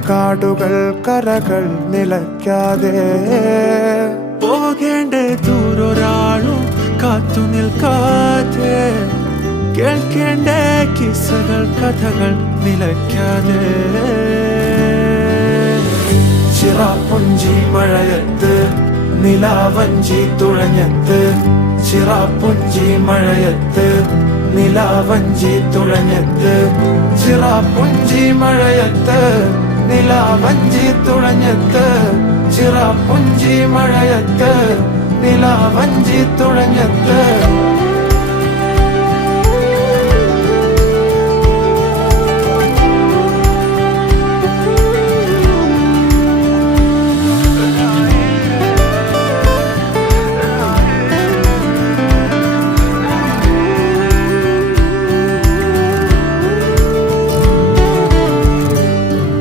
കാടുകൾ കരകൾ നിലയ്ക്കാതെ പോകേണ്ട ദൂരൊരാളും കാത്തു നിൽക്കാതെ കേൾക്കേണ്ട കിസ്സകൾ കഥകൾ നിലയ്ക്കാതെ ചിറാപ്പുഞ്ചി മഴയത്ത് നിലാവഞ്ചി തുഴഞ്ഞത്ത് ചിറാപ്പുഞ്ചി മഴയത്ത് നിലാവഞ്ചി തുഴഞ്ഞത്ത് ചിറാപ്പുഞ്ചി മഴയത്ത് നിലാവഞ്ചി തുഴഞ്ഞത്ത് ചിറാപ്പുഞ്ചി മഴയത്ത് നിലാവഞ്ചി തുഴഞ്ഞത്ത്